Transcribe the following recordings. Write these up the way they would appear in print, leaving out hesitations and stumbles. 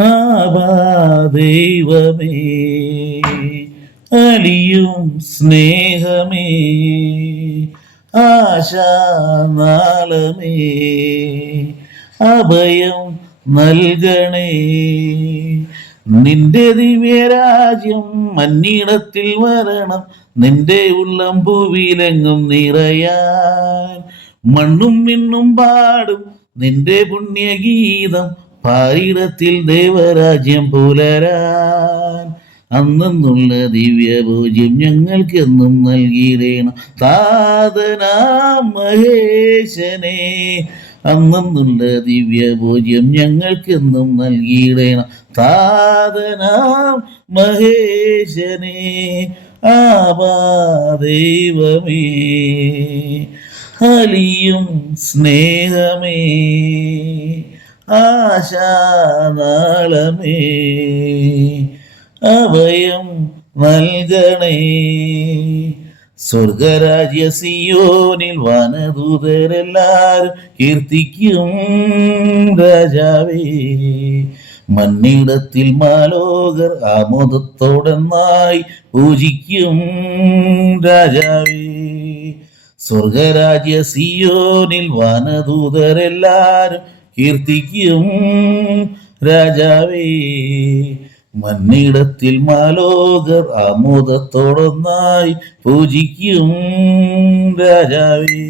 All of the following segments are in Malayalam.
ആവാ ദൈവമേ അലിയും സ്നേഹമേ ആശാനാളമേ അഭയം നൽകണേ. നിന്റെ ദിവ്യരാജ്യം മന്നിടത്തിൽ വരണം, നിന്റെ ഉള്ളം ഭൂവിലെങ്ങും നിറയാൻ. മണ്ണും മിണ്ണും പാടും നിന്റെ പുണ്യഗീതം, പാരിടത്തിൽ ദേവരാജ്യം പുലരാൻ. അന്നുള്ള ദിവ്യഭോജ്യം ഞങ്ങൾക്കെന്നും നൽകിയിടേണം താതനാം മഹേശനെ. അന്നുള്ള ദിവ്യഭോജ്യം ഞങ്ങൾക്കെന്നും നൽകിയിടേണം താതനാം മഹേശനെ. ആവാ ദൈവമേ അലിയും സ്നേഹമേ ആശാനാളമേ അഭയം നൽകണേ. സ്വർഗരാജ്യ സിയോനിൽ വനദൂതരെല്ലാരും കീർത്തിക്കും രാജാവേ. മന്നിടത്തിൽ മാലോകർ ആമോദത്തോടെന്നായി പൂജിക്കും രാജാവേ. സ്വർഗരാജ്യ സിയോനിൽ വനദൂതരെല്ലാരും കീർത്തിക്കും രാജാവേ. മന്നിടത്തിൽ മാലോകർ ആമോദത്തോടൊന്നായി പൂജിക്കും രാജാവേ.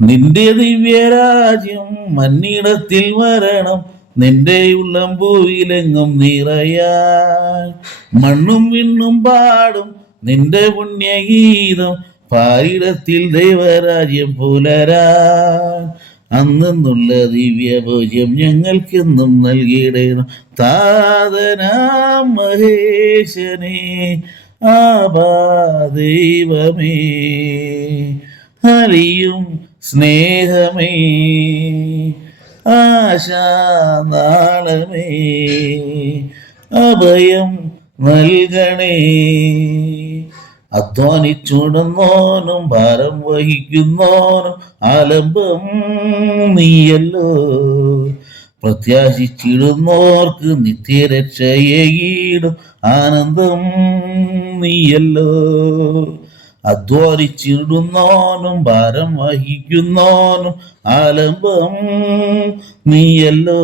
നിന്റെ ദിവ്യരാജ്യം മന്നിടത്തിൽ വരണം, നിന്റെ ഉള്ളം ഭൂവിലെങ്ങും നിറയാൻ. മണ്ണും വിണ്ണും പാടും നിന്റെ പുണ്യഗീതം, പാരിടത്തിൽ ദൈവരാജ്യം പുലരാൻ. അന്നുള്ള ദിവ്യഭോജ്യം ഞങ്ങൾക്കെന്നും നൽകിയിടേണം താതനാം മഹേശനെ. ആവാ ദൈവമേ അലിയും സ്നേഹമേ ആശാനാളമേ അഭയം നൽകണേ. അധ്വാനിച്ചുണന്നോനും ഭാരം വഹിക്കുന്നോനും ആലംബം നീയല്ലോ. പ്രത്യാശിച്ചിടുന്നോർക്ക് നിത്യരക്ഷയേകിടും ആനന്ദം നീയല്ലോ. അധ്വാനിച്ചിടുന്നോനും ഭാരം വഹിക്കുന്നോനും ആലംബം നീയല്ലോ.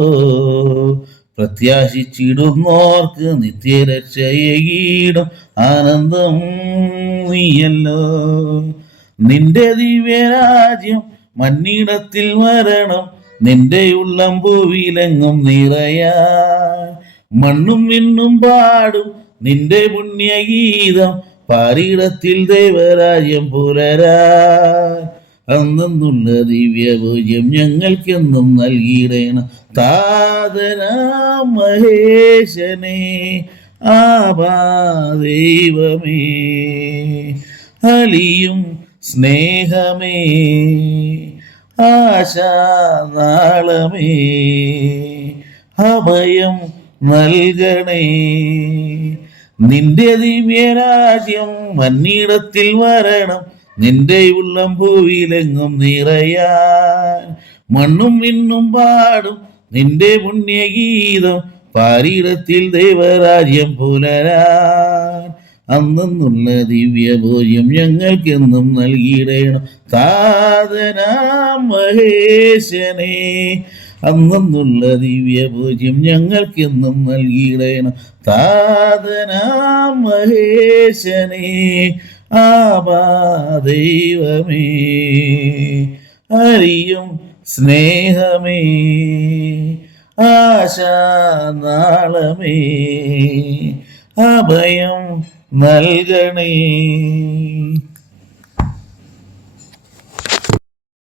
പ്രത്യാശിച്ചിടുന്നോർക്ക് നിത്യരക്ഷയേകിടും ആനന്ദം നീയല്ലോ. നിന്റെ ദിവ്യരാജ്യം മന്നിടത്തിൽ വരണം, നിന്റെ ഉള്ളം ഭൂവിലെങ്ങും നിറയാൻ. മണ്ണും വിണ്ണും പാടും നിന്റെ പുണ്യഗീതം, പാരിടത്തിൽ ദൈവരാജ്യം പുലരാൻ. അന്നുള്ള ദിവ്യഭോജ്യം ഞങ്ങൾക്കെന്നും നൽകിയിടേണം താതനാം മഹേശനെ. ആവാ ദൈവമേ അലിയും സ്നേഹമേ ആശാനാളമേ അഭയം നൽകണേ. നിന്റെ ദിവ്യരാജ്യം മന്നിടത്തിൽ വരണം, നിന്റെ ഉള്ളം ഭൂവിലെങ്ങും നിറയാൻ. മണ്ണും വിണ്ണും പാടും നിന്റെ പുണ്യഗീതം, പാരിടത്തിൽ ദൈവരാജ്യം പുലരാൻ. അന്നുള്ള ദിവ്യഭോജ്യം ഞങ്ങൾക്കെന്നും നൽകിയിടേണം താതനാം മഹേശനെ. അന്നുള്ള ദിവ്യഭോജ്യം ഞങ്ങൾക്കെന്നും നൽകിയിടേണം താതനാം മഹേശനെ. ആവാ ദൈവമേ അലിയും സ്നേഹമേ ആശാനാളമേ അഭയം നൽകണേ.